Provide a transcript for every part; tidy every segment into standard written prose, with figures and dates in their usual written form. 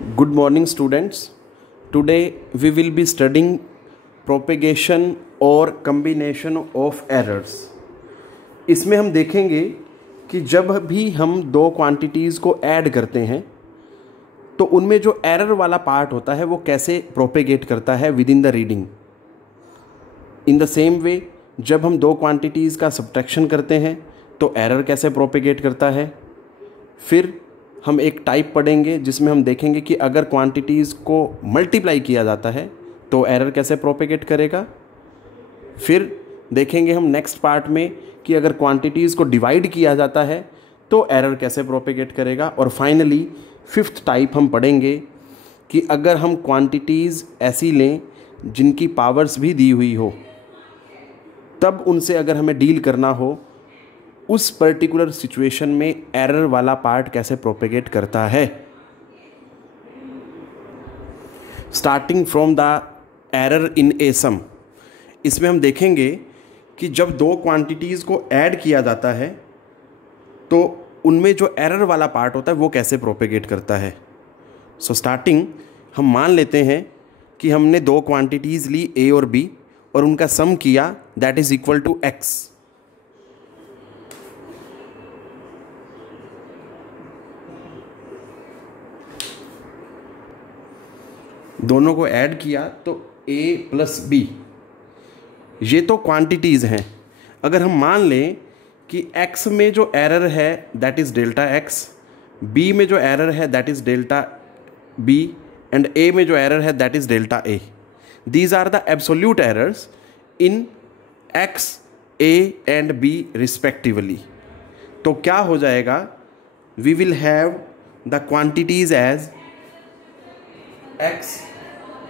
Good morning students. Today we will be studying propagation और combination of errors. इसमें हम देखेंगे कि जब भी हम दो क्वांटिटीज़ को ऐड करते हैं तो उनमें जो एरर वाला पार्ट होता है वो कैसे प्रोपेगेट करता है with in the reading. In the same way जब हम दो क्वांटिटीज़ का सब्ट्रैक्शन करते हैं तो एरर कैसे प्रोपेगेट करता है. फिर हम एक टाइप पढ़ेंगे जिसमें हम देखेंगे कि अगर क्वांटिटीज़ को मल्टीप्लाई किया जाता है तो एरर कैसे प्रोपेगेट करेगा. फिर देखेंगे हम नेक्स्ट पार्ट में कि अगर क्वांटिटीज़ को डिवाइड किया जाता है तो एरर कैसे प्रोपेगेट करेगा. और फाइनली फिफ्थ टाइप हम पढ़ेंगे कि अगर हम क्वांटिटीज़ ऐसी लें जिनकी पावर्स भी दी हुई हो तब उनसे अगर हमें डील करना हो उस पर्टिकुलर सिचुएशन में एरर वाला पार्ट कैसे प्रोपेगेट करता है. Starting from the error in a sum. इसमें हम देखेंगे कि जब दो क्वांटिटीज़ को ऐड किया जाता है तो उनमें जो एरर वाला पार्ट होता है वो कैसे प्रोपेगेट करता है. सो स्टार्टिंग हम मान लेते हैं कि हमने दो क्वांटिटीज़ ली ए और बी और उनका सम किया that is equal to x. दोनों को ऐड किया तो a प्लस बी, ये तो क्वांटिटीज़ हैं. अगर हम मान लें कि x में जो एरर है that is delta x, b में जो एरर है that is delta b and a में जो एरर है that is delta a. These are the absolute errors in x, a and b respectively. तो क्या हो जाएगा, we will have the quantities as x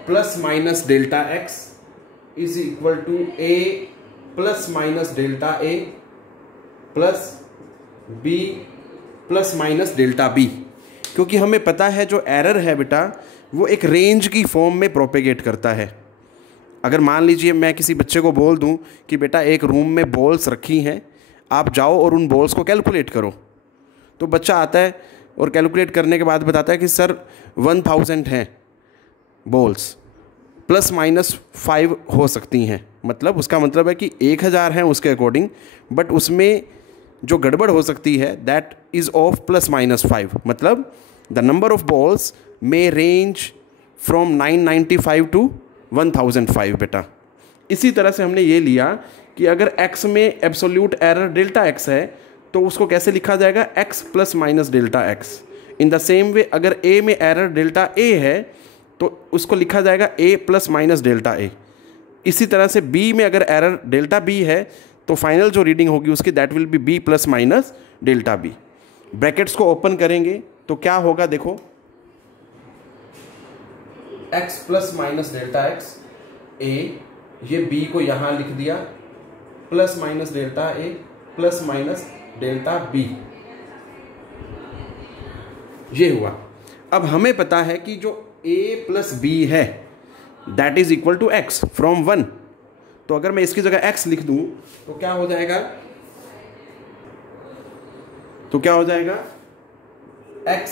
plus minus delta x is equal to a plus minus delta a plus b plus minus delta b. क्योंकि हमें पता है जो error है बेटा वो एक रेंज की फॉर्म में प्रोपेगेट करता है. अगर मान लीजिए मैं किसी बच्चे को बोल दूं कि बेटा एक रूम में बॉल्स रखी हैं, आप जाओ और उन बॉल्स को कैलकुलेट करो, तो बच्चा आता है और कैलकुलेट करने के बाद बताता है कि सर 1000 हैं बॉल्स, प्लस माइनस 5 हो सकती हैं. मतलब उसका मतलब है कि 1000 हैं उसके अकॉर्डिंग, बट उसमें जो गड़बड़ हो सकती है that is of plus minus 5. मतलब the number of balls may range from 995 to 1005 बेटा. इसी तरह से हमने ये लिया कि अगर x में एब्सोल्यूट एरर डेल्टा x है तो उसको कैसे लिखा जाएगा, x plus minus delta x. In the same way अगर a में एरर डेल्टा a है तो उसको लिखा जाएगा a plus minus delta a. इसी तरह से b में अगर एरर डेल्टा b है तो फाइनल जो रीडिंग होगी उसकी that will B b plus minus delta b. Brackets को ओपन करेंगे तो क्या होगा, देखो x plus minus delta x a, ये b को यहां लिख दिया, plus minus delta a plus minus delta b, ये हुआ. अब हमें पता है कि जो a प्लस b है that is equal to x from 1. तो अगर मैं इसकी जगह x लिख दूं तो क्या हो जाएगा, x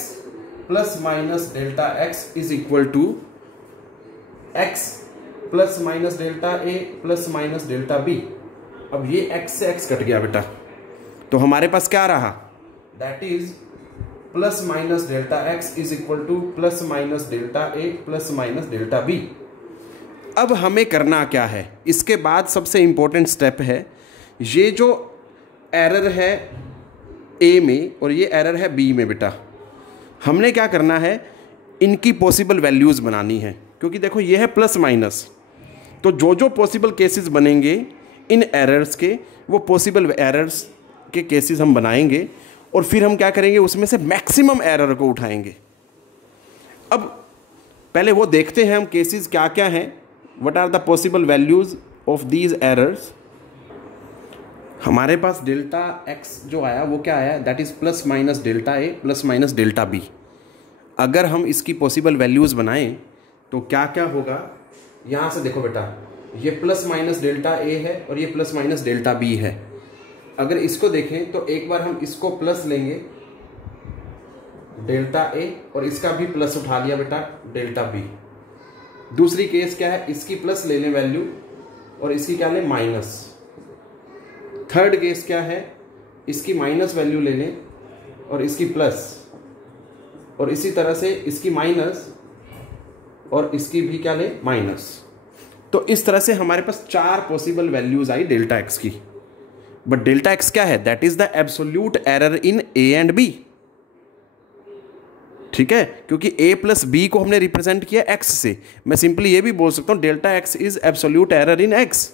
plus minus delta x is equal to x plus minus delta a plus minus delta b. अब ये x से x कट गया बेटा, तो हमारे पास क्या रहा, that is plus minus delta x is equal to plus minus delta a plus minus delta b. अब हमें करना क्या है, इसके बाद सबसे इंपॉर्टेंट स्टेप है, ये जो एरर है a में और ये एरर है b में बेटा, हमने क्या करना है, इनकी पॉसिबल वैल्यूज़ बनानी है. क्योंकि देखो ये है प्लस माइनस, तो जो जो पॉसिबल केसेस बनेंगे इन एरर्स के वो पॉसिबल एरर्स के केसेस हम बनाएंगे और फिर हम क्या करेंगे, उसमें से मैक्सिमम एरर को उठाएंगे. अब पहले वो देखते हैं हम केसेस क्या क्या हैं, what are the possible values of these errors. हमारे पास डेल्टा x जो आया वो क्या आया, that is plus minus delta a plus minus delta b. अगर हम इसकी पॉसिबल वैल्यूज़ बनाएं तो क्या क्या होगा, यहाँ से देखो बेटा ये प्लस माइनस डेल्टा a है और ये प्लस माइनस डेल्टा b है. अगर इसको देखें तो एक बार हम इसको प्लस लेंगे डेल्टा ए, और इसका भी प्लस उठा लिया बेटा डेल्टा बी। दूसरी केस क्या है, इसकी प्लस ले लें वैल्यू और इसकी क्या लें माइनस। थर्ड केस क्या है, इसकी माइनस वैल्यू ले लें और इसकी प्लस, और इसी तरह से इसकी माइनस और इसकी भी क्या लें माइनस। तो इस तरह से हमारे पास 4 पॉसिबल वैल्यूज आई डेल्टा एक्स की। बट डेल्टा एक्स क्या है, that is the absolute error in a and b. ठीक है, क्योंकि a प्लस बी को हमने रिप्रेजेंट किया x से, मैं सिंपली ये भी बोल सकता हूं delta x is absolute error in x।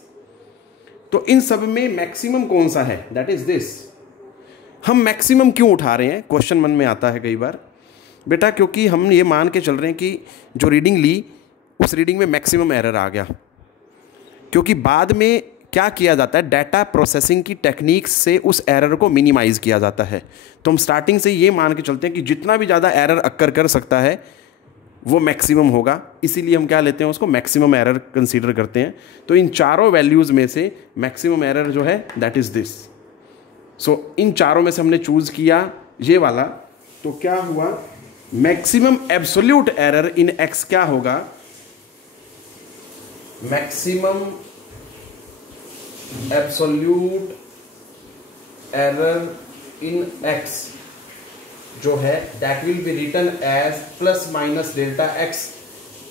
तो इन सब में मैक्सिमम कौन सा है, दैट इज दिस। हम मैक्सिमम क्यों उठा रहे हैं, क्वेश्चन मन में आता है कई बार बेटा, क्योंकि हम ये मान के चल रहे हैं कि जो रीडिंग ली उस रीडिंग में मैक्सिमम एरर आ गया। क्योंकि बाद में क्या किया जाता है, डाटा प्रोसेसिंग की टेक्निक्स से उस एरर को मिनिमाइज किया जाता है। तो हम स्टार्टिंग से ये मान के चलते हैं कि जितना भी ज़्यादा एरर अक्कर कर सकता है वो मैक्सिमम होगा, इसीलिए हम क्या लेते हैं उसको मैक्सिमम एरर कंसीडर करते हैं। तो इन चारों वैल्यूज़ में से मैक्सिमम एरर जो है दैट इज़ दिस। सो इन चारों में से हमने चूज़ किया ये वाला, तो क्या हुआ, maximum absolute error in x क्या होगा, maximum absolute error in x जो है that will be written as plus minus delta x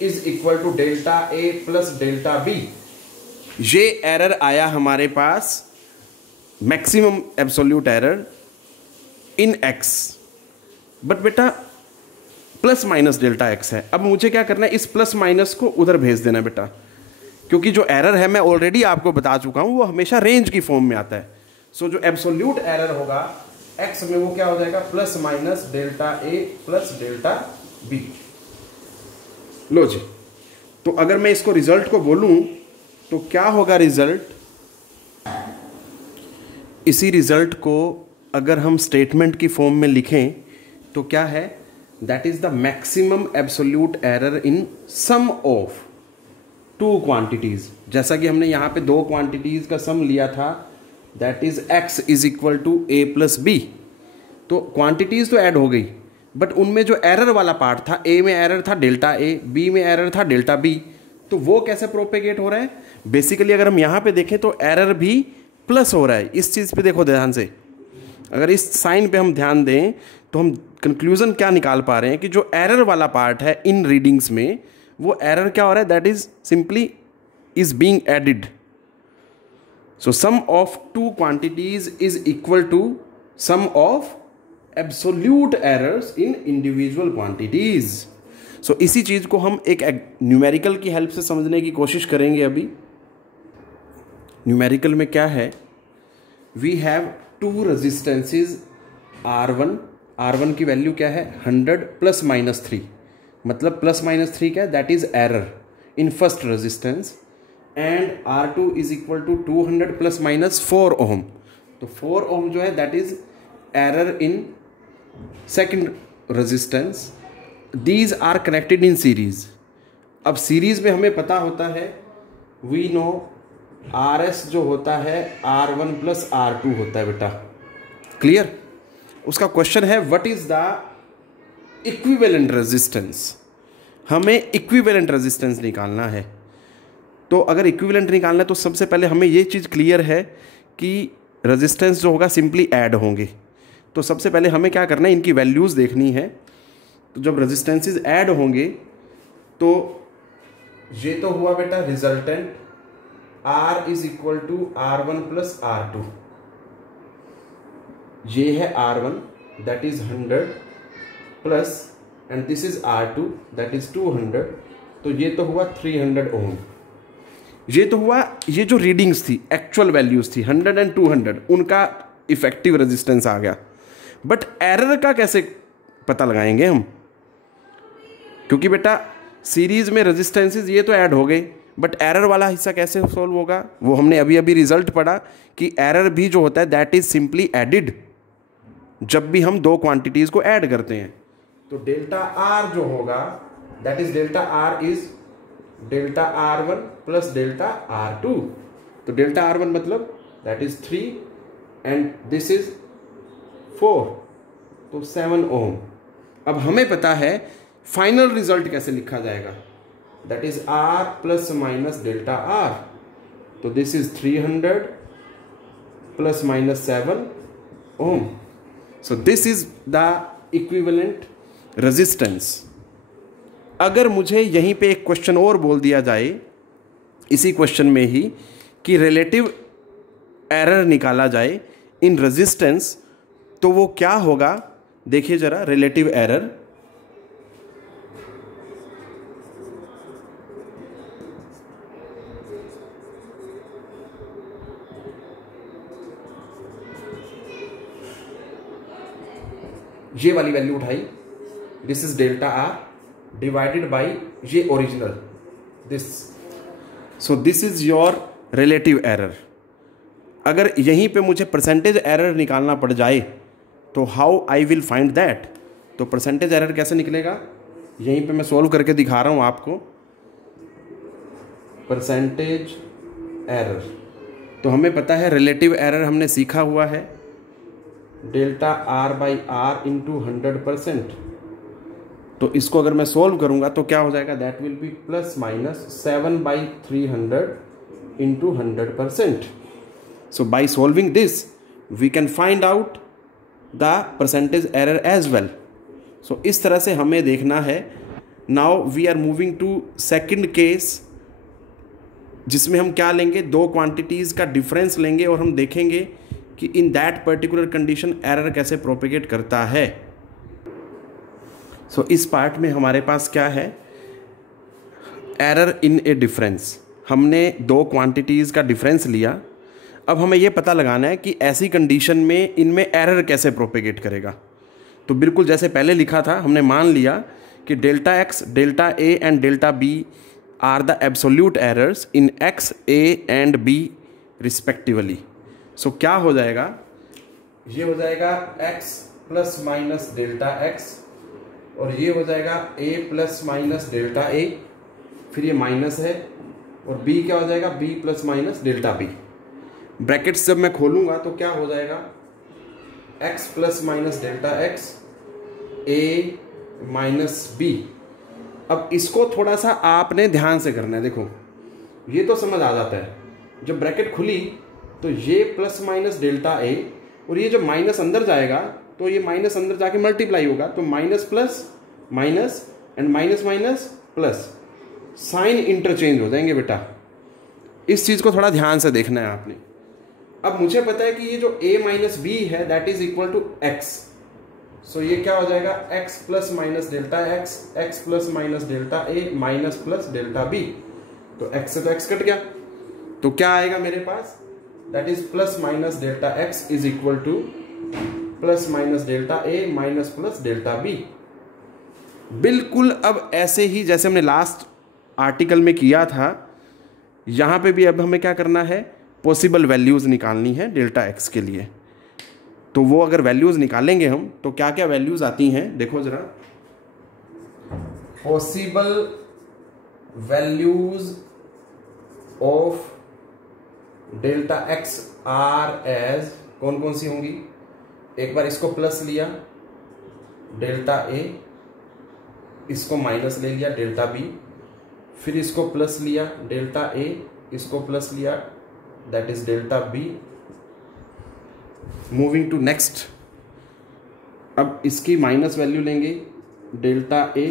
is equal to delta a plus delta b. ये एरर आया हमारे पास maximum absolute error in x. But बेटा plus minus delta x है, अब मुझे क्या करना है, इस प्लस माइनस को उधर भेज देना बेटा, क्योंकि जो एरर है मैं ऑलरेडी आपको बता चुका हूं वो हमेशा रेंज की फॉर्म में आता है। सो जो एब्सोल्यूट एरर होगा एक्स में वो क्या हो जाएगा, plus minus delta a plus delta B. लो जी, तो अगर मैं इसको रिजल्ट को बोलूं तो क्या होगा रिजल्ट, इसी रिजल्ट को अगर हम स्टेटमेंट की फॉर्म में लिखें तो क्या है, that is the maximum absolute error in sum of 2 quantities. जैसा कि हमने यहां पे 2 क्वांटिटीज का सम लिया था, that is x is equal to a plus b. तो क्वांटिटीज तो ऐड हो गई, बट उनमें जो एरर वाला पार्ट था, a में एरर था डेल्टा a, b में एरर था डेल्टा b, तो वो कैसे प्रोपेगेट हो रहा है। बेसिकली अगर हम यहां पे देखें तो एरर भी प्लस हो रहा है। इस चीज पे देखो ध्यान से, अगर इस साइन पे हम ध्यान दें तो हम कंक्लूजन क्या निकाल पा रहे हैं कि जो एरर वाला पार्ट है इन रीडिंग्स में वो एरर क्या हो रहा है, that is simply is being added. So sum of 2 quantities is equal to sum of absolute errors in individual quantities. So इसी चीज को हम एक न्यूमेरिकल की हेल्प से समझने की कोशिश करेंगे। अभी न्यूमेरिकल में क्या है, वी हैव 2 रेजिस्टेंसेज R1 की वैल्यू क्या है 100 प्लस माइनस 3, मतलब प्लस माइनस 3 क्या है, that is error in first resistance, and R2 is equal to 200 plus minus 4 ohm. तो 4 ओम जो है that is error in second resistance. These are connected in series. अब series में हमें पता होता है, वी नो RS जो होता है R1 प्लस R2 होता है बेटा, क्लियर। उसका क्वेश्चन है what is the equivalent resistance, हमें इक्विवेलेंट रेजिस्टेंस निकालना है। तो अगर इक्विवेलेंट निकालना है तो सबसे पहले हमें ये चीज़ क्लियर है कि रेजिस्टेंस जो होगा सिंपली ऐड होंगे। तो सबसे पहले हमें क्या करना है, इनकी वैल्यूज़ देखनी है। तो जब रेजिस्टेंसेस ऐड होंगे तो ये तो हुआ बेटा resultant, R is equal to R1 plus R2, ये है R1 that is 100 plus and this is R2 that is 200, तो ये तो हुआ 300 ओम। ये तो हुआ, ये जो रीडिंग्स थी एक्चुअल वैल्यूज थी 100 एंड 200, उनका इफेक्टिव रेजिस्टेंस आ गया। बट एरर का कैसे पता लगाएंगे हम, क्योंकि बेटा सीरीज में रेजिस्टेंसेस ये तो ऐड हो गए, बट एरर वाला हिस्सा कैसे सॉल्व होगा, वो हमने अभी अभी रिजल्ट पढ़ा कि एरर भी जो होता है दैट इज सिंपली एडिड, जब भी हम 2 क्वांटिटीज को ऐड करते हैं। तो डेल्टा आर जो होगा that is delta R is delta R1 plus delta R2। तो डेल्टा R1 मतलब that is 3 and this is 4, तो 7 ओम। अब हमें पता है फाइनल रिजल्ट कैसे लिखा जाएगा, that is R plus minus delta R। तो this is 300 plus minus 7 ohm. So this is the equivalent resistance. अगर मुझे यहीं पे एक क्वेश्चन और बोल दिया जाए इसी क्वेश्चन में ही कि रिलेटिव एरर निकाला जाए इन रेजिस्टेंस, तो वो क्या होगा देखिए जरा। रिलेटिव एरर, ये वाली वैल्यू उठाई, this is delta R divided by ये original this. So this is your relative error. अगर यहीं पे मुझे परसेंटेज एरर निकालना पड़ जाए तो how I will find that. तो परसेंटेज एरर कैसे निकलेगा, यहीं पे मैं सॉल्व करके दिखा रहा हूं आपको। परसेंटेज एरर, तो हमें पता है रिलेटिव एरर हमने सीखा हुआ है delta R by R into 100%। तो इसको अगर मैं सॉल्व करूंगा तो क्या हो जाएगा, that will B plus minus 7/300 into 100%। So by solving this, we can find out the percentage error as well. So इस तरह से हमें देखना है। Now we are moving to second case, जिसमें हम क्या लेंगे, दो क्वांटिटीज़ का डिफरेंस लेंगे और हम देखेंगे कि in that particular condition error कैसे प्रोपेगेट करता है। So इस पार्ट में हमारे पास क्या है, एरर इन ए डिफरेंस। हमने दो क्वांटिटीज़ का डिफरेंस लिया। अब हमें यह पता लगाना है कि ऐसी कंडीशन में इनमें एरर कैसे प्रोपेगेट करेगा। तो बिल्कुल जैसे पहले लिखा था, हमने मान लिया कि delta x, delta a and delta b are the absolute errors in x, a and b respectively. So क्या हो जाएगा, ये हो जाएगा x plus minus delta x और ये हो जाएगा a plus minus delta a, फिर ये माइनस है और बी क्या हो जाएगा, b plus minus delta b. Brackets जब मैं खोलूंगा तो क्या हो जाएगा, x plus minus delta x ए माइनस बी। अब इसको थोड़ा सा आपने ध्यान से करना है। देखो ये तो समझ आ जाता है, जब ब्रैकेट खुली तो ये प्लस माइनस डेल्टा ए और ये जो माइनस अंदर जाएगा तो ये माइनस अंदर जाके मल्टीप्लाई होगा, तो minus plus minus and minus minus plus, sign interchange हो जाएंगे बेटा। इस चीज को थोड़ा ध्यान से देखना है आपने। अब मुझे पता है कि ये जो a माइनस बी है that is equal to x। So ये क्या हो जाएगा, x plus minus delta x, x plus minus delta a minus plus delta b. तो x से तो x कट गया, तो क्या आएगा मेरे पास, that is plus minus delta x is equal to plus minus delta a minus plus delta b. बिल्कुल अब ऐसे ही जैसे हमने लास्ट आर्टिकल में किया था, यहां पे भी अब हमें क्या करना है, पॉसिबल वैल्यूज़ निकालनी है डेल्टा एक्स के लिए। तो वो अगर वैल्यूज़ निकालेंगे हम तो क्या क्या वैल्यूज़ आती हैं, देखो ज़रा। Possible values of delta x are as, कौन कौन सी होंगी, एक बार इसको प्लस लिया डेल्टा ए, इसको माइनस ले लिया डेल्टा बी, फिर इसको प्लस लिया डेल्टा ए, इसको प्लस लिया that is delta b। Moving to next, अब इसकी माइनस वैल्यू लेंगे डेल्टा ए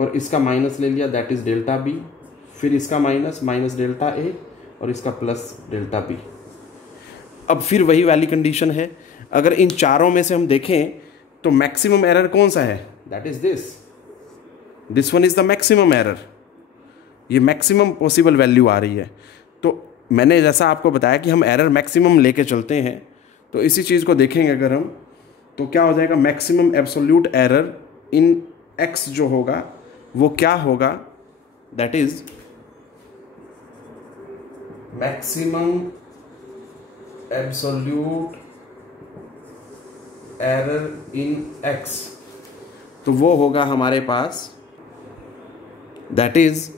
और इसका माइनस ले लिया दैट इज डेल्टा बी, फिर इसका माइनस माइनस डेल्टा ए और इसका प्लस डेल्टा बी। अब फिर वही वाली कंडीशन है, अगर इन चारों में से हम देखें तो मैक्सिमम एरर कौन सा है, that is this one is the maximum error. ये मैक्सिमम पॉसिबल वैल्यू आ रही है। तो मैंने जैसा आपको बताया कि हम एरर मैक्सिमम लेके चलते हैं, तो इसी चीज़ को देखेंगे अगर हम, तो क्या हो जाएगा, maximum absolute error in x जो होगा वो क्या होगा, that is maximum absolute error in x. तो वो होगा हमारे पास that is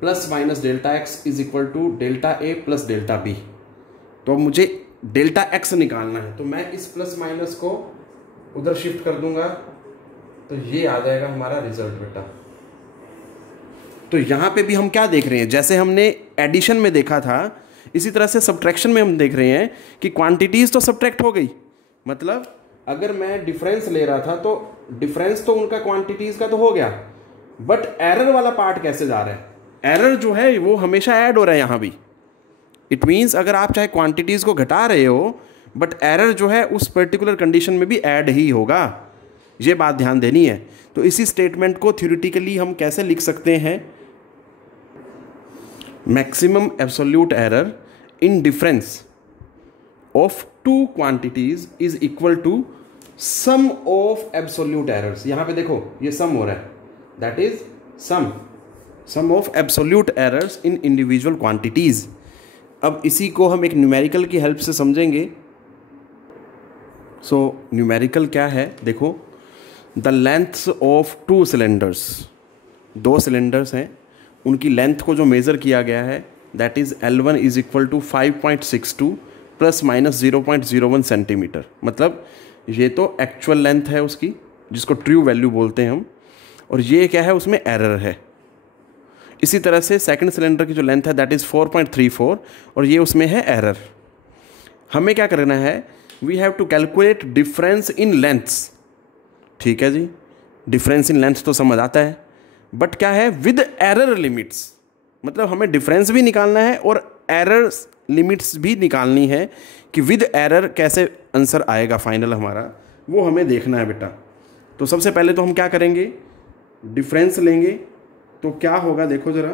plus minus delta x is equal to delta a plus delta b. तो मुझे डेल्टा एक्स निकालना है, तो मैं इस प्लस माइनस को उधर शिफ्ट कर दूंगा तो ये आ जाएगा हमारा रिजल्ट बेटा। तो यहाँ पे भी हम क्या देख रहे हैं, जैसे हमने एडिशन में देखा था इसी तरह से सब्ट्रैक्शन में हम देख रहे हैं कि क्वांटिटीज तो सब्ट्रैक्ट हो गई, मतलब अगर मैं डिफरेंस ले रहा था तो डिफरेंस तो उनका क्वांटिटीज का तो हो गया, बट एरर वाला पार्ट कैसे जा रहा है, एरर जो है वो हमेशा ऐड हो रहा है यहाँ भी। इट मीन्स अगर आप चाहे क्वांटिटीज को घटा रहे हो बट एरर जो है उस पर्टिकुलर कंडीशन में भी ऐड ही होगा, ये बात ध्यान देनी है। तो इसी स्टेटमेंट को थ्योरेटिकली हम कैसे लिख सकते हैं, maximum absolute error in difference of two quantities is equal to sum of absolute errors. यहां पे देखो ये सम हो रहा है, that is sum of absolute errors in individual quantities. अब इसी को हम एक न्यूमेरिकल की हेल्प से समझेंगे। सो न्यूमेरिकल क्या है, देखो the lengths of two cylinders, दो सिलेंडर्स हैं, उनकी लेंथ को जो मेज़र किया गया है that is L1 is equal to 5.62 plus minus 0.01 centimetre. मतलब ये तो एक्चुअल लेंथ है उसकी जिसको ट्रू वैल्यू बोलते हैं हम, और ये क्या है उसमें एरर है। इसी तरह से सेकंड सिलेंडर की जो लेंथ है दैट इज़ 4.34 और ये उसमें है एरर। हमें क्या करना है, we have to calculate difference in lengths. ठीक है जी, डिफरेंस इन लेंथ तो समझ आता है, बट क्या है विद एरर लिमिट्स, मतलब हमें डिफरेंस भी निकालना है और एरर लिमिट्स भी निकालनी है कि विद एरर कैसे आंसर आएगा फाइनल हमारा, वो हमें देखना है बेटा। तो सबसे पहले तो हम क्या करेंगे, डिफरेंस लेंगे, तो क्या होगा देखो जरा,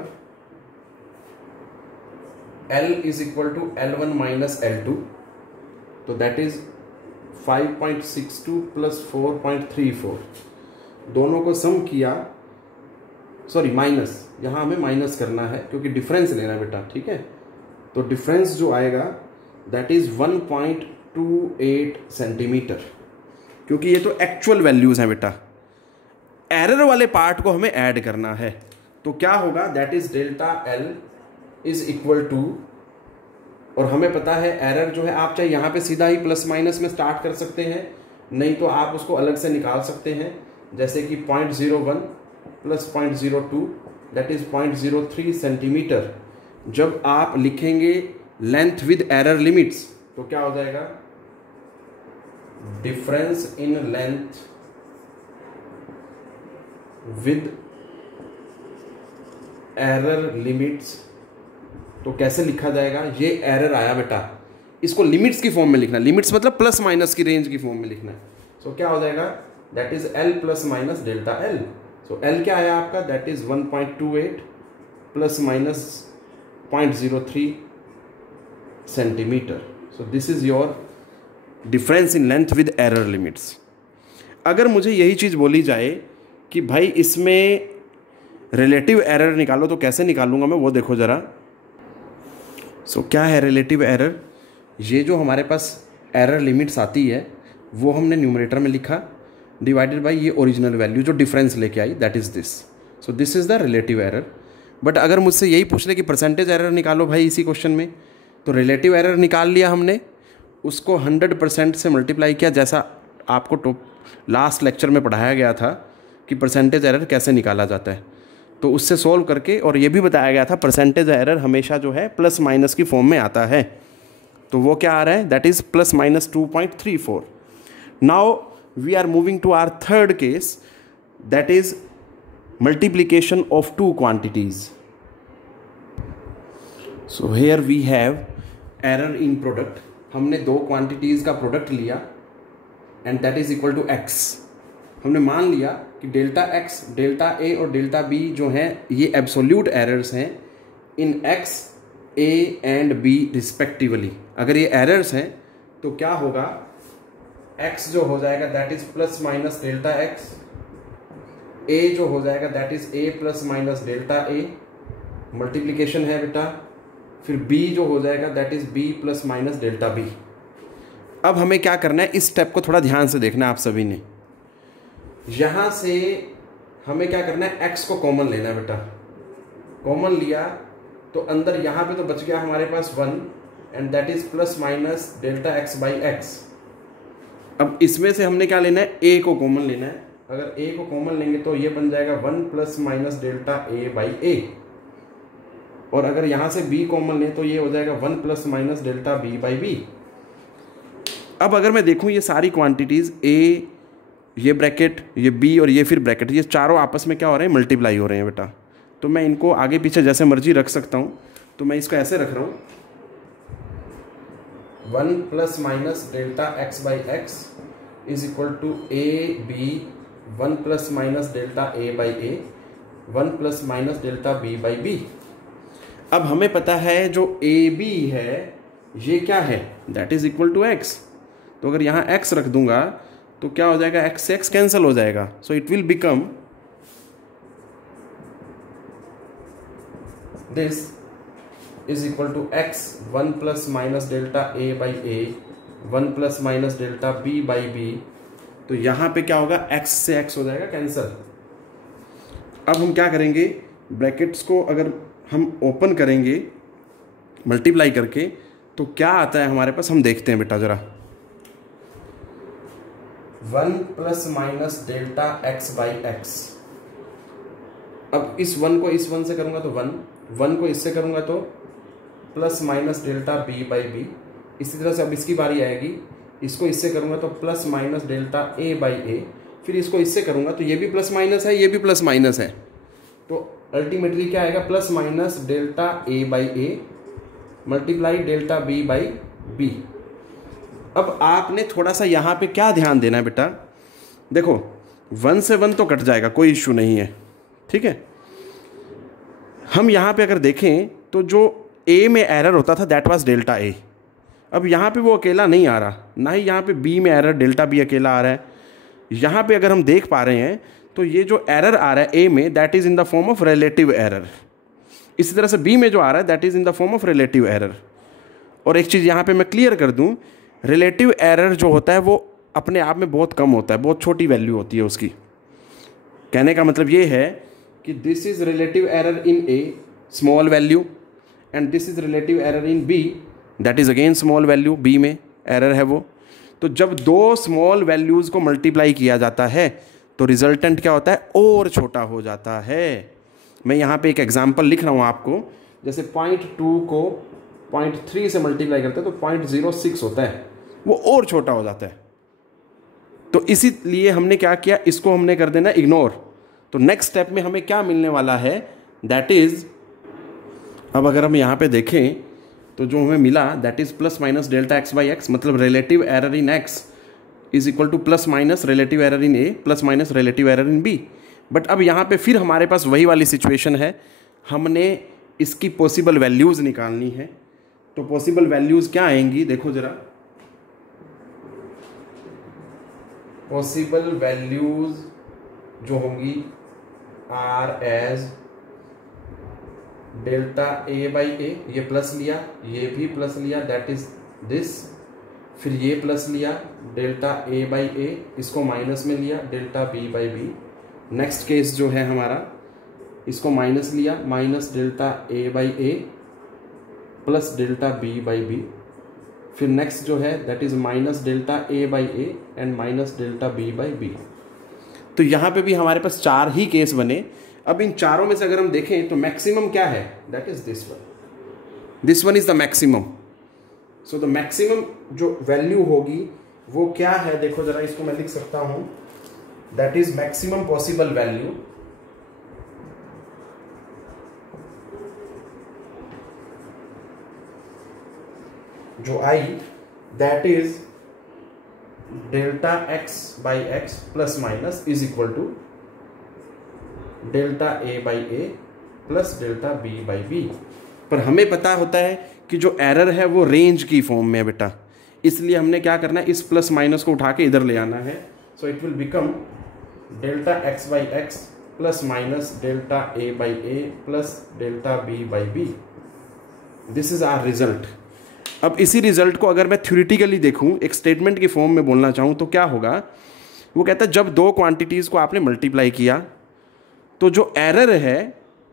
L is equal to L1 minus L2, तो दैट इज 5.62 प्लस 4.34, दोनों को सम किया, सॉरी माइनस, यहाँ हमें माइनस करना है क्योंकि डिफरेंस लेना है बेटा। ठीक है, तो डिफरेंस जो आएगा दैट इज 1.28 सेंटीमीटर, क्योंकि ये तो एक्चुअल वैल्यूज हैं बेटा, एरर वाले पार्ट को हमें ऐड करना है। तो क्या होगा, that is delta L is equal to, और हमें पता है एरर जो है आप चाहे यहाँ पे सीधा ही प्लस माइनस में स्टार्ट कर सकते हैं, नहीं तो आप उसको अलग से निकाल सकते हैं, जैसे कि 0.01 प्लस 0.02 दैट इज 0.03 सेंटीमीटर। जब आप लिखेंगे लेंथ विद एरर लिमिट्स तो क्या हो जाएगा, difference in length with error limits. तो कैसे लिखा जाएगा, ये एरर आया बेटा, इसको लिमिट्स की फॉर्म में लिखना, लिमिट्स मतलब प्लस माइनस की रेंज की फॉर्म में लिखना है। सो क्या हो जाएगा, that is L plus minus delta L। So L क्या आया आपका, that is 1.28 plus minus 0.03 centimetre. So this is your difference in length with error limits. अगर मुझे यही चीज़ बोली जाए कि भाई इसमें रिलेटिव एरर निकालो, तो कैसे निकालूंगा मैं, वो देखो ज़रा। सो क्या है रिलेटिव एरर, ये जो हमारे पास एरर लिमिट्स आती है वो हमने न्यूमरेटर में लिखा, डिवाइडेड बाय ये ओरिजिनल वैल्यू जो डिफरेंस लेके आई, that is this. So this is the relative error. But अगर मुझसे यही पूछ ले कि परसेंटेज एरर निकालो भाई इसी क्वेश्चन में, तो रिलेटिव एरर निकाल लिया हमने, उसको 100% से मल्टीप्लाई किया, जैसा आपको लास्ट लेक्चर में पढ़ाया गया था कि परसेंटेज एरर कैसे निकाला जाता है, तो उससे सॉल्व करके, और ये भी बताया गया था परसेंटेज एरर हमेशा जो है प्लस माइनस की फॉर्म में आता है। तो वो क्या आ रहा है, that is plus minus 2.34। Now we are moving to our third case, that is multiplication of two quantities. So here we have error in product, हमने दो क्वांटिटीज का प्रोडक्ट लिया and that is equal to x। हमने मान लिया कि delta x, delta a और delta b जो हैं ये एब्सोल्यूट एरर्स हैं in x, a and b respectively. अगर ये एरर्स हैं तो क्या होगा, x जो हो जाएगा that is plus minus delta x, a जो हो जाएगा that is a plus minus delta a, multiplication है बेटा, फिर b जो हो जाएगा that is b plus minus delta b। अब हमें क्या करना है, इस स्टेप को थोड़ा ध्यान से देखना है आप सभी ने। यहां से हमें क्या करना है, x को कॉमन लेना है बेटा, कॉमन लिया तो अंदर यहां पे तो बच गया हमारे पास 1 and that is plus minus delta x by x. अब इसमें से हमने क्या लेना है, a को कॉमन लेना है, अगर a को कॉमन लेंगे तो ये बन जाएगा 1 plus minus delta a by a, और अगर यहां से b कॉमन लें तो ये हो जाएगा 1 plus minus delta b by b। अब अगर मैं देखूं ये सारी क्वांटिटीज a, ये ब्रैकेट, ये b और ये फिर ब्रैकेट, ये चारों आपस में क्या हो रहे हैं, मल्टीप्लाई हो रहे हैं बेटा। तो मैं इनको आगे पीछे जैसे मर्जी रख सकता हूं। तो मैं इसको ऐसे रख रहा हूं, 1 plus minus delta x by x is equal to a b 1 plus minus delta a by a 1 plus minus delta b by b. अब हमें पता है जो ए बी है ये क्या है, that is equal to x. तो अगर यहाँ x रख दूंगा तो क्या हो जाएगा, x से x कैंसिल हो जाएगा। So it will become this is equal to x 1 plus minus delta a by a 1 plus minus delta b by b। तो यहाँ पे क्या होगा, x से x हो जाएगा कैंसिल। अब हम क्या करेंगे, ब्रैकेट्स को अगर हम ओपन करेंगे मल्टीप्लाई करके तो क्या आता है हमारे पास, हम देखते हैं बेटा जरा। 1 plus minus delta x by x. अब इस 1 को इस 1 से करूंगा तो 1 को इससे करूंगा तो plus minus delta b by b. इसी तरह से अब इसकी बारी आएगी, इसको इससे करूंगा तो plus minus delta a by a. फिर इसको इससे करूंगा तो ये भी प्लस माइनस है, ये भी प्लस माइनस है। तो अल्टीमेटली क्या आएगा, plus minus delta a by a multiply delta b by b. अब आपने थोड़ा सा यहाँ पे क्या ध्यान देना है बेटा, देखो 1 से 1 तो कट जाएगा, कोई इश्यू नहीं है, ठीक है। हम यहाँ पे अगर देखें तो जो a में एरर होता था दैट वाज डेल्टा a। अब यहाँ पे वो अकेला नहीं आ रहा, ना ही यहाँ पे b में एरर डेल्टा b अकेला आ रहा है। यहाँ पे अगर हम देख पा रहे हैं तो ये जो एरर आ रहा है a में that is in the form of relative error. इसी तरह से b में जो आ रहा है that is in the form of relative error. और एक चीज़ यहाँ पे मैं क्लियर कर दूँ, रिलेटिव एरर जो होता है वो अपने आप में बहुत कम होता है, बहुत छोटी वैल्यू होती है उसकी। कहने का मतलब ये है कि this is relative error in a small value and this is relative error in b that is again small value, b में एरर है वो। तो जब दो स्मॉल वैल्यूज़ को मल्टीप्लाई किया जाता है तो रिजल्टेंट क्या होता है, और छोटा हो जाता है। मैं यहाँ पे एक एग्जांपल लिख रहा हूँ आपको, जैसे 0.2 को 0.3 से मल्टीप्लाई करते हैं तो 0.06 होता है, वो और छोटा हो जाता है। तो इसीलिए हमने क्या किया, इसको हमने कर देना इग्नोर। तो नेक्स्ट स्टेप में हमें क्या मिलने वाला है, दैट इज, अब अगर हम यहाँ पे देखें तो जो हमें मिला that is plus minus delta x by x, मतलब relative error in x is equal to plus minus relative error in a plus minus relative error in b. But अब यहाँ पे फिर हमारे पास वही वाली सिचुएशन है, हमने इसकी पॉसिबल वैल्यूज़ निकालनी है। तो पॉसिबल वैल्यूज़ क्या आएंगी, देखो जरा। पॉसिबल वैल्यूज़ जो होंगी are as delta a by a, ये प्लस लिया, ये भी प्लस लिया, दैट इज दिस। फिर ये प्लस लिया डेल्टा ए बाई ए, इसको माइनस में लिया delta b by b. Next case जो है हमारा, इसको माइनस लिया, minus delta a by a plus delta b by b. फिर नेक्स्ट जो है that is minus delta a by a and minus delta b by b. तो यहाँ पे भी हमारे पास 4 ही केस बने। अब इन चारों में से अगर हम देखें तो मैक्सिमम क्या है, that is this one is the maximum. So the maximum जो वैल्यू होगी वो क्या है, देखो जरा, इसको मैं लिख सकता हूं, that is maximum possible value जो आई that is delta x by x plus minus is equal to delta a by a plus delta b by b. पर हमें पता होता है कि जो एरर है वो रेंज की फॉर्म में है बेटा, इसलिए हमने क्या करना है, इस प्लस माइनस को उठा के इधर ले आना है। So it will become delta x by x plus minus delta a by a plus delta b by b. This is our result. अब इसी रिजल्ट को अगर मैं थ्योरेटिकली देखूं, एक स्टेटमेंट की फॉर्म में बोलना चाहूं तो क्या होगा, वो कहता है जब दो क्वांटिटीज़ को आपने मल्टीप्लाई किया तो जो एरर है,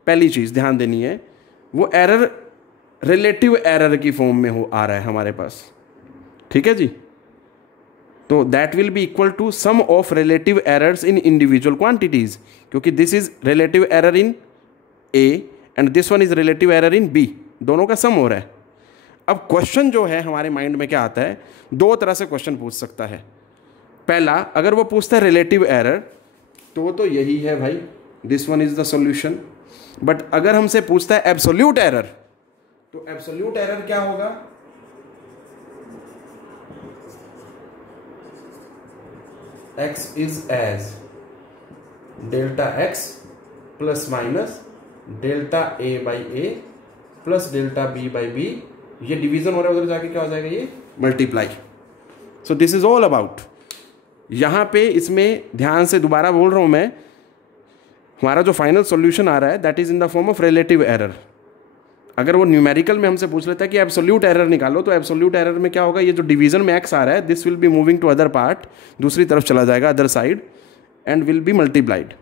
पहली चीज़ ध्यान देनी है, वो एरर रिलेटिव एरर की फॉर्म में आ रहा है हमारे पास, ठीक है जी। तो that will be equal to sum of relative errors in individual quantities, क्योंकि this is relative error in a and this one is relative error in b, दोनों का सम हो रहा है। अब क्वेश्चन जो है हमारे माइंड में क्या आता है, दो तरह से क्वेश्चन पूछ सकता है। पहला, अगर वो पूछता है रिलेटिव एरर तो यही है भाई, this one is the solution. But अगर हमसे पूछता है एब्सोल्यूट एरर, तो एब्सोल्यूट एरर क्या होगा, x is as delta x plus minus delta a by a plus delta b by b, ये डिवीजन हो रहा है, उधर जाके क्या हो जाएगा, ये multiply. So this is all about. यहां पे इसमें ध्यान से दोबारा बोल रहा हूं मैं, हमारा जो फाइनल सॉल्यूशन आ रहा है that is in the form of relative error. अगर वो न्यूमेरिकल में हमसे पूछ लेता है कि एब्सोल्यूट एरर निकालो, तो एब्सोल्यूट एरर में क्या होगा, ये जो डिवीजन में एक्स आ रहा है this will be moving to other part, दूसरी तरफ चला जाएगा other side and will be multiplied.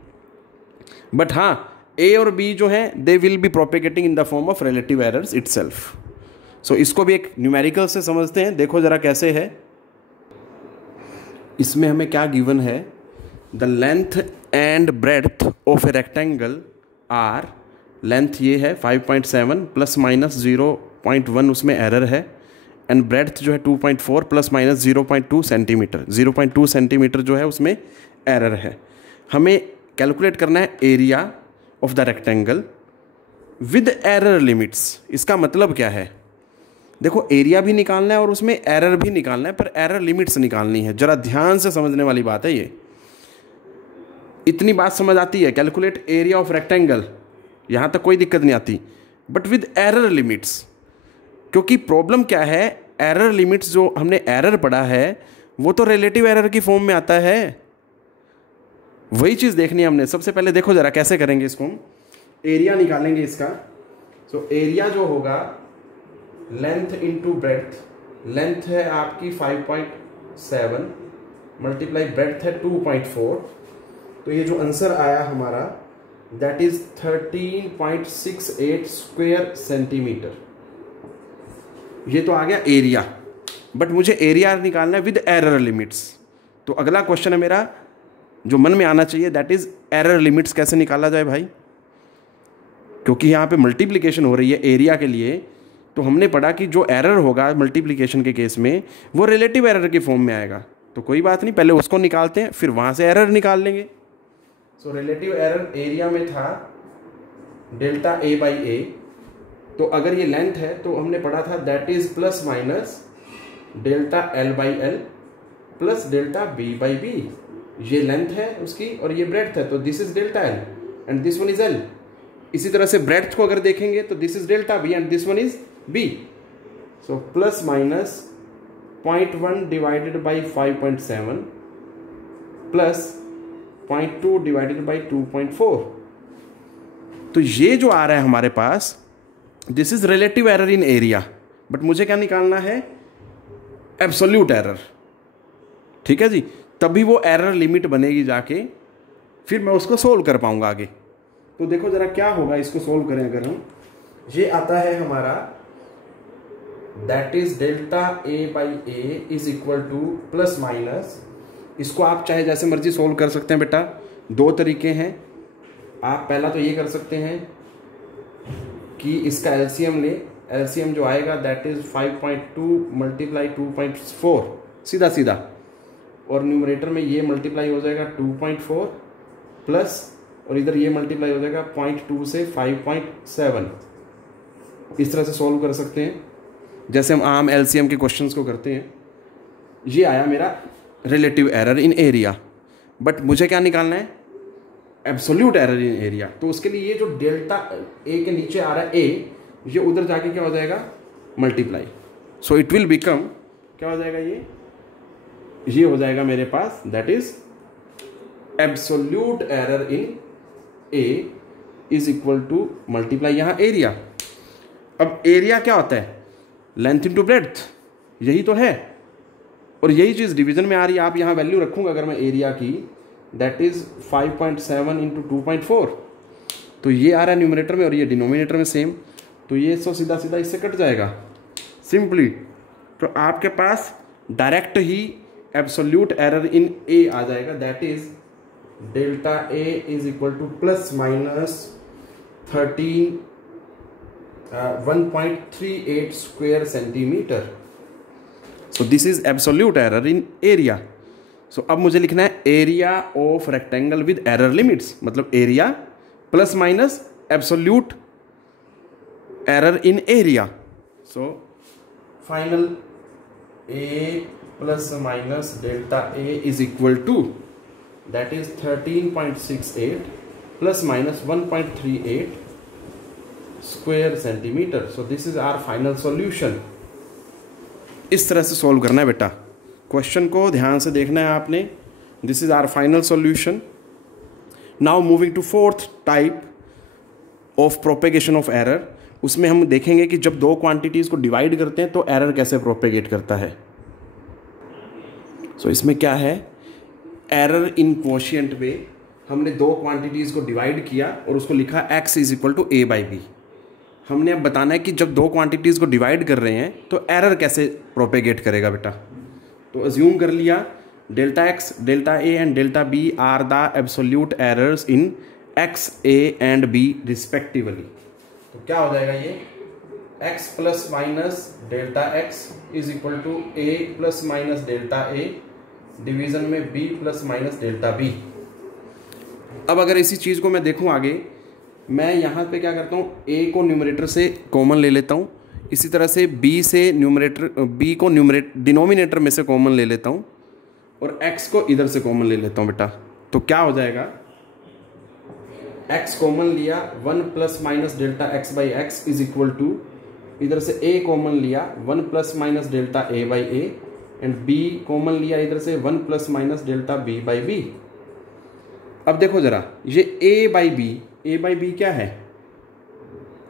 But हाँ, ए और बी जो है they will be propagating in the form of relative errors itself. So इसको भी एक न्यूमेरिकल से समझते हैं। देखो जरा कैसे है, इसमें हमें क्या गिवन है, the length and breadth of a rectangle are, length ये है 5.7 प्लस माइनस 0.1 उसमें एरर है, एंड ब्रेड्थ जो है 2.4 प्लस माइनस 0.2 सेंटीमीटर, 0.2 सेंटीमीटर जो है उसमें एरर है। हमें कैलकुलेट करना है area of the rectangle with error limits. इसका मतलब क्या है, देखो एरिया भी निकालना है और उसमें एरर भी निकालना है, पर एरर लिमिट्स निकालनी है। जरा ध्यान से समझने वाली बात है ये, इतनी बात समझ आती है, कैलकुलेट एरिया ऑफ रेक्टेंगल, यहाँ तक कोई दिक्कत नहीं आती, बट विद एरर लिमिट्स। क्योंकि प्रॉब्लम क्या है, एरर लिमिट्स जो हमने एरर पढ़ा है वो तो रिलेटिव एरर की फॉर्म में आता है, वही चीज़ देखनी है हमने। सबसे पहले देखो जरा कैसे करेंगे इसको, हम एरिया निकालेंगे इसका। सो एरिया जो होगा लेंथ इंटू ब्रेड्थ, लेंथ है आपकी 5.7 मल्टीप्लाई ब्रेड्थ है 2.4, तो ये जो आंसर आया हमारा दैट इज 13.68 स्क्वायर सेंटीमीटर। ये तो आ गया एरिया, बट मुझे एरिया निकालना है विद एरर लिमिट्स। तो अगला क्वेश्चन है मेरा जो मन में आना चाहिए, दैट इज एरर लिमिट्स कैसे निकाला जाए भाई, क्योंकि यहाँ पे मल्टीप्लिकेशन हो रही है एरिया के लिए। तो हमने पढ़ा कि जो एरर होगा मल्टीप्लिकेशन के केस में वो रिलेटिव एरर की फॉर्म में आएगा। तो कोई बात नहीं, पहले उसको निकालते हैं फिर वहाँ से एरर निकाल लेंगे। सो रिलेटिव एरर एरिया में था डेल्टा ए बाई ए, तो अगर ये लेंथ है तो हमने पढ़ा था that is plus minus delta l by l plus delta b by b. ये लेंथ है उसकी और ये ब्रेड्थ है, तो this is delta l and this one is l. इसी तरह से ब्रेड्थ को अगर देखेंगे तो this is delta b and this one is b. So plus minus 0.1 divided by 5.7 plus 0.2 divided by 2.4। तो ये जो आ रहा है हमारे पास this is relative error in area, but मुझे क्या निकालना है, एब्सोल्यूट एरर। ठीक है जी, तभी वो एरर लिमिट बनेगी जाके, फिर मैं उसको सोल्व कर पाऊंगा आगे। तो देखो जरा क्या होगा, इसको सोल्व करें अगर हम, ये आता है हमारा that is delta a by A is equal to plus minus, इसको आप चाहे जैसे मर्जी सोल्व कर सकते हैं बेटा, दो तरीके हैं। आप पहला तो ये कर सकते हैं कि इसका एलसीएम ले, एलसीएम जो आएगा दैट इज 5.2 मल्टीप्लाई 2.4 सीधा सीधा, और न्यूमरेटर में ये मल्टीप्लाई हो जाएगा 2.4 प्लस, और इधर ये मल्टीप्लाई हो जाएगा 0.2 से 5.7। इस तरह से सॉल्व कर सकते हैं जैसे हम आम एलसीएम के क्वेश्चंस को करते हैं। ये आया मेरा relative error in area, but मुझे क्या निकालना है, एब्सोल्यूट एरर इन एरिया। तो उसके लिए ये जो डेल्टा ए के नीचे आ रहा है ए, ये उधर जाके क्या हो जाएगा, multiply. So it will become, क्या हो जाएगा ये हो जाएगा मेरे पास that is absolute error in a is equal to multiply यहाँ एरिया। अब एरिया क्या होता है, लेंथ इंटू ब्रेड्थ, यही तो है, और यही चीज़ डिवीजन में आ रही है। आप यहाँ वैल्यू रखूंगा अगर मैं एरिया की, दैट इज 5.7 इंटू 2.4, तो ये आ रहा है न्यूमरेटर में और ये डिनोमिनेटर में सेम, तो ये सो सीधा सीधा इससे कट जाएगा सिंपली। तो आपके पास डायरेक्ट ही एब्सोल्यूट एरर इन ए आ जाएगा, that is delta a is equal to plus minus 1.38 square centimetre. So this is absolute error in area. So अब मुझे लिखना है area of rectangle with error limits, मतलब area plus minus absolute error in area. So final a plus minus delta a is equal to that is 13.68 plus minus 1.38 square centimetre. So this is our final solution. इस तरह से solve करना है बेटा, question को ध्यान से देखना है आपने। This is our final solution. Now moving to fourth type of propagation of error. उसमें हम देखेंगे कि जब दो क्वांटिटीज को डिवाइड करते हैं तो एरर कैसे प्रोपेगेट करता है। सो इसमें क्या है, एरर इन क्वोशिएंट में हमने दो क्वांटिटीज को डिवाइड किया और उसको लिखा x is equal to a by b. हमने अब बताना है कि जब दो क्वांटिटीज को डिवाइड कर रहे हैं तो एरर कैसे प्रोपेगेट करेगा बेटा। तो अज्यूम कर लिया delta x, delta a and delta b are the absolute errors in x, a and b respectively. तो क्या हो जाएगा ये x plus minus delta x is equal to a plus minus delta a division में b plus minus delta b। अब अगर इसी चीज़ को मैं देखूं आगे, मैं यहाँ पे क्या करता हूँ, a को न्यूमरेटर से कॉमन ले लेता हूँ, इसी तरह से b से न्यूमरेटर b को डिनोमिनेटर में से कॉमन ले लेता हूँ और x को इधर से कॉमन ले लेता हूँ बेटा। तो क्या हो जाएगा, x कॉमन लिया 1 plus minus delta x by x is equal to, इधर से a कॉमन लिया 1 plus minus delta a by a and b common लिया इधर से 1 plus minus delta b by b. अब देखो जरा, ये a बाई बी क्या है,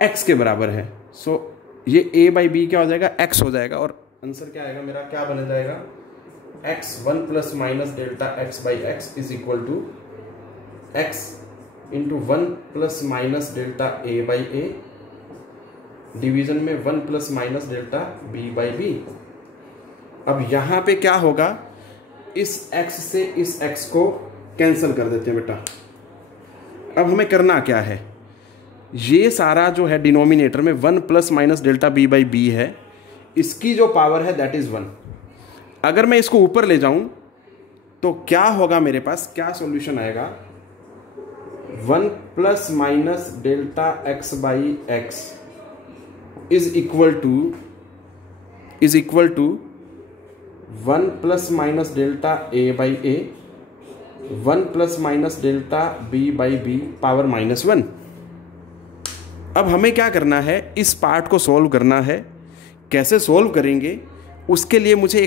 x के बराबर है। सो ये a बाई बी क्या हो जाएगा, x हो जाएगा और आंसर क्या आएगा मेरा, क्या बन जाएगा, x 1 plus minus delta x by x is equal to x into 1 plus minus delta a by a division में 1 plus minus delta b by b. अब यहाँ पे क्या होगा, इस x से इस x को कैंसिल कर देते हैं बेटा। अब हमें करना क्या है, ये सारा जो है डिनोमिनेटर में 1 plus minus delta b by b है, इसकी जो पावर है दैट इज 1। अगर मैं इसको ऊपर ले जाऊं तो क्या होगा, मेरे पास क्या सॉल्यूशन आएगा, 1 plus minus delta x by x is equal to 1 plus minus delta a by a 1 plus minus delta b by b power -1। अब हमें क्या करना है, इस पार्ट को सॉल्व करना है। कैसे सॉल्व करेंगे, उसके लिए मुझे